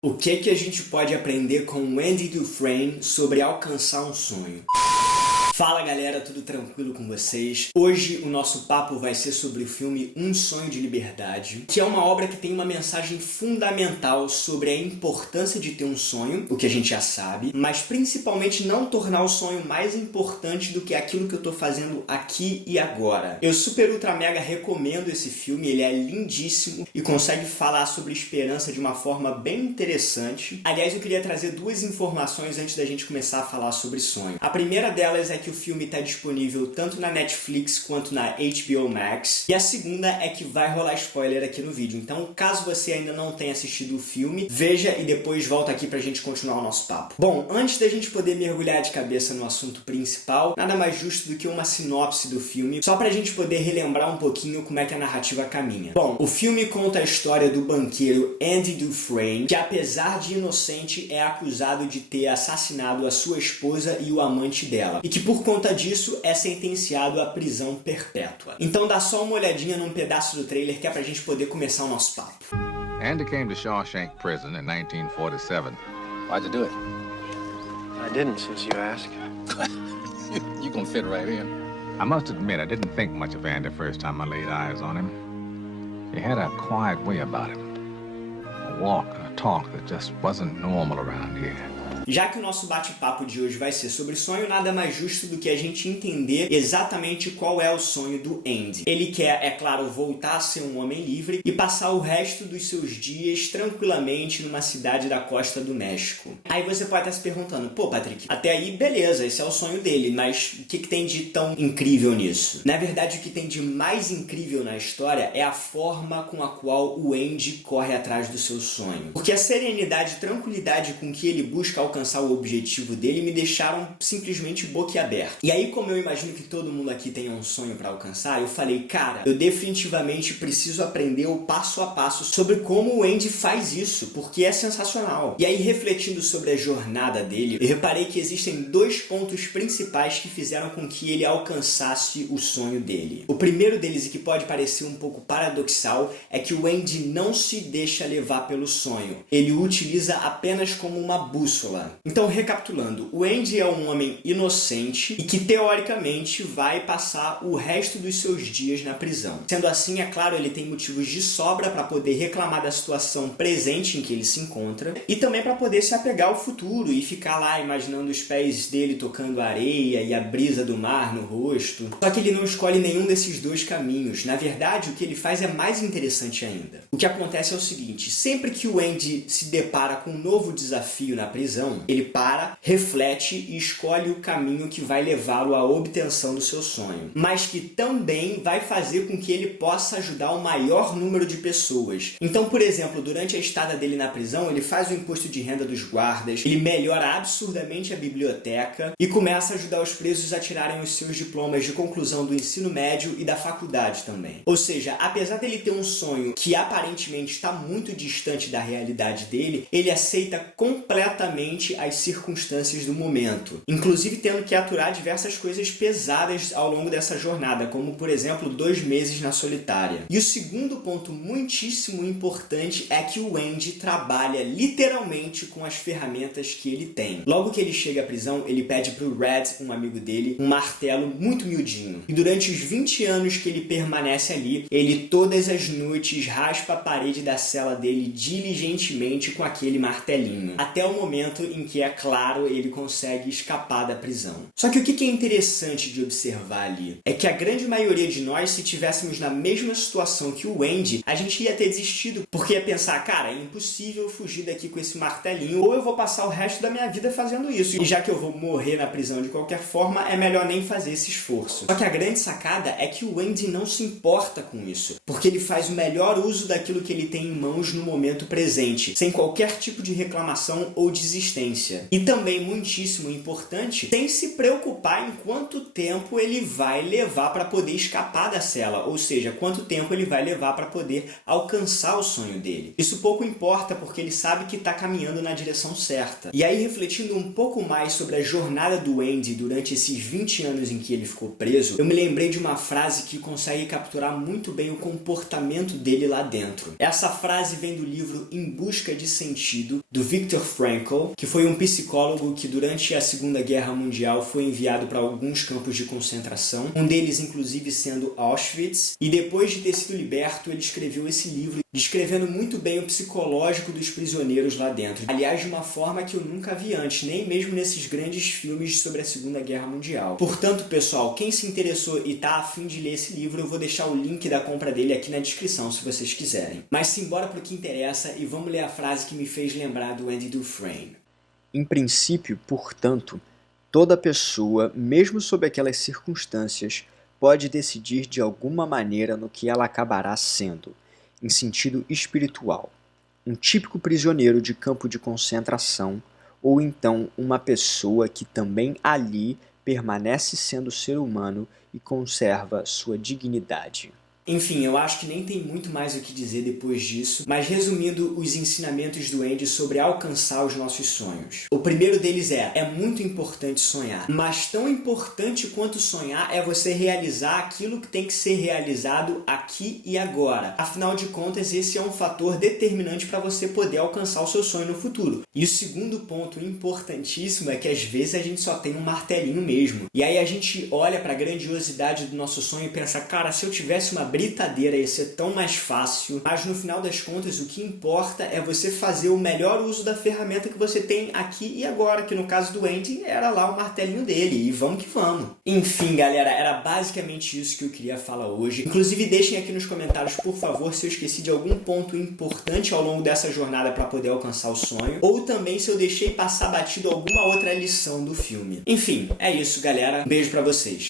O que a gente pode aprender com Andy Dufresne sobre alcançar um sonho? Fala galera, tudo tranquilo com vocês? Hoje o nosso papo vai ser sobre o filme Um Sonho de Liberdade, que é uma obra que tem uma mensagem fundamental sobre a importância de ter um sonho, o que a gente já sabe, mas principalmente não tornar o sonho mais importante do que aquilo que eu tô fazendo aqui e agora. Eu super ultra mega recomendo esse filme, ele é lindíssimo e consegue falar sobre esperança de uma forma bem interessante. Aliás, eu queria trazer duas informações antes da gente começar a falar sobre sonho. A primeira delas é que o filme está disponível tanto na Netflix quanto na HBO Max. E a segunda é que vai rolar spoiler aqui no vídeo. Então, caso você ainda não tenha assistido o filme, veja e depois volta aqui pra gente continuar o nosso papo. Bom, antes da gente poder mergulhar de cabeça no assunto principal, nada mais justo do que uma sinopse do filme, só pra gente poder relembrar um pouquinho como é que a narrativa caminha. Bom, o filme conta a história do banqueiro Andy Dufresne, que apesar de inocente, é acusado de ter assassinado a sua esposa e o amante dela, e que por conta disso é sentenciado à prisão perpétua. Então dá só uma olhadinha num pedaço do trailer que é pra gente poder começar o nosso papo. Andy came to Shawshank Prison in 1947. Why'd you do it? I didn't, since you asked. You gonna fit right in. I must admit, I didn't think much of Andy first time I laid eyes on him. He had a quiet way about him. A walk and a talk that just wasn't normal around here. Já que o nosso bate-papo de hoje vai ser sobre sonho, nada mais justo do que a gente entender exatamente qual é o sonho do Andy. Ele quer, é claro, voltar a ser um homem livre e passar o resto dos seus dias tranquilamente numa cidade da costa do México. Aí você pode estar se perguntando, pô, Patrick, até aí beleza, esse é o sonho dele, mas o que tem de tão incrível nisso? Na verdade, o que tem de mais incrível na história é a forma com a qual o Andy corre atrás do seu sonho. Porque a serenidade e tranquilidade com que ele busca alcançar o objetivo dele me deixaram simplesmente boquiaberto. E aí, como eu imagino que todo mundo aqui tenha um sonho para alcançar, eu falei, cara, eu definitivamente preciso aprender o passo a passo sobre como o Andy faz isso, porque é sensacional. E aí, refletindo sobre a jornada dele, eu reparei que existem dois pontos principais que fizeram com que ele alcançasse o sonho dele. O primeiro deles, e que pode parecer um pouco paradoxal, é que o Andy não se deixa levar pelo sonho. Ele o utiliza apenas como uma bússola. Então, recapitulando, o Andy é um homem inocente e que, teoricamente, vai passar o resto dos seus dias na prisão. Sendo assim, é claro, ele tem motivos de sobra para poder reclamar da situação presente em que ele se encontra e também para poder se apegar ao futuro e ficar lá imaginando os pés dele tocando a areia e a brisa do mar no rosto. Só que ele não escolhe nenhum desses dois caminhos. Na verdade, o que ele faz é mais interessante ainda. O que acontece é o seguinte, sempre que o Andy se depara com um novo desafio na prisão, ele para, reflete e escolhe o caminho que vai levá-lo à obtenção do seu sonho, mas que também vai fazer com que ele possa ajudar o maior número de pessoas. Então, por exemplo, durante a estada dele na prisão, ele faz o imposto de renda dos guardas, ele melhora absurdamente a biblioteca e começa a ajudar os presos a tirarem os seus diplomas de conclusão do ensino médio e da faculdade também. Ou seja, apesar dele ter um sonho que aparentemente está muito distante da realidade dele, ele aceita completamente as circunstâncias do momento, inclusive tendo que aturar diversas coisas pesadas ao longo dessa jornada, como por exemplo 2 meses na solitária. E o segundo ponto muitíssimo importante é que o Andy trabalha literalmente com as ferramentas que ele tem. Logo que ele chega à prisão, ele pede pro Red, um amigo dele, um martelo muito miudinho. E durante os 20 anos que ele permanece ali, ele todas as noites raspa a parede da cela dele diligentemente com aquele martelinho, até o momento em que, é claro, ele consegue escapar da prisão. Só que o que é interessante de observar ali é que a grande maioria de nós, se tivéssemos na mesma situação que o Andy, a gente ia ter desistido, porque ia pensar, cara, é impossível fugir daqui com esse martelinho, ou eu vou passar o resto da minha vida fazendo isso, e já que eu vou morrer na prisão de qualquer forma, é melhor nem fazer esse esforço. Só que a grande sacada é que o Andy não se importa com isso, porque ele faz o melhor uso daquilo que ele tem em mãos no momento presente, sem qualquer tipo de reclamação ou desistência. consistência. E também, muitíssimo importante, sem se preocupar em quanto tempo ele vai levar para poder escapar da cela, ou seja, quanto tempo ele vai levar para poder alcançar o sonho dele. Isso pouco importa porque ele sabe que está caminhando na direção certa. E aí, refletindo um pouco mais sobre a jornada do Andy durante esses 20 anos em que ele ficou preso, eu me lembrei de uma frase que consegue capturar muito bem o comportamento dele lá dentro. Essa frase vem do livro Em Busca de Sentido, do Viktor Frankl, que foi um psicólogo que durante a Segunda Guerra Mundial foi enviado para alguns campos de concentração, um deles inclusive sendo Auschwitz, e depois de ter sido liberto, ele escreveu esse livro descrevendo muito bem o psicológico dos prisioneiros lá dentro. Aliás, de uma forma que eu nunca vi antes, nem mesmo nesses grandes filmes sobre a Segunda Guerra Mundial. Portanto, pessoal, quem se interessou e tá a fim de ler esse livro, eu vou deixar o link da compra dele aqui na descrição, se vocês quiserem. Mas simbora pro que interessa e vamos ler a frase que me fez lembrar do Andy Dufresne. Em princípio, portanto, toda pessoa, mesmo sob aquelas circunstâncias, pode decidir de alguma maneira no que ela acabará sendo, em sentido espiritual, um típico prisioneiro de campo de concentração, ou então uma pessoa que também ali permanece sendo ser humano e conserva sua dignidade. Enfim, eu acho que nem tem muito mais o que dizer depois disso, mas resumindo os ensinamentos do Andy sobre alcançar os nossos sonhos. O primeiro deles é muito importante sonhar, mas tão importante quanto sonhar é você realizar aquilo que tem que ser realizado aqui e agora. Afinal de contas, esse é um fator determinante para você poder alcançar o seu sonho no futuro. E o segundo ponto importantíssimo é que às vezes a gente só tem um martelinho mesmo. E aí a gente olha para a grandiosidade do nosso sonho e pensa, cara, se eu tivesse uma britadeira ia ser tão mais fácil, mas no final das contas o que importa é você fazer o melhor uso da ferramenta que você tem aqui e agora, que no caso do Andy era lá o martelinho dele, e vamos que vamos. Enfim, galera, era basicamente isso que eu queria falar hoje. Inclusive deixem aqui nos comentários, por favor, se eu esqueci de algum ponto importante ao longo dessa jornada para poder alcançar o sonho, ou também se eu deixei passar batido alguma outra lição do filme. Enfim, é isso, galera. Um beijo pra vocês.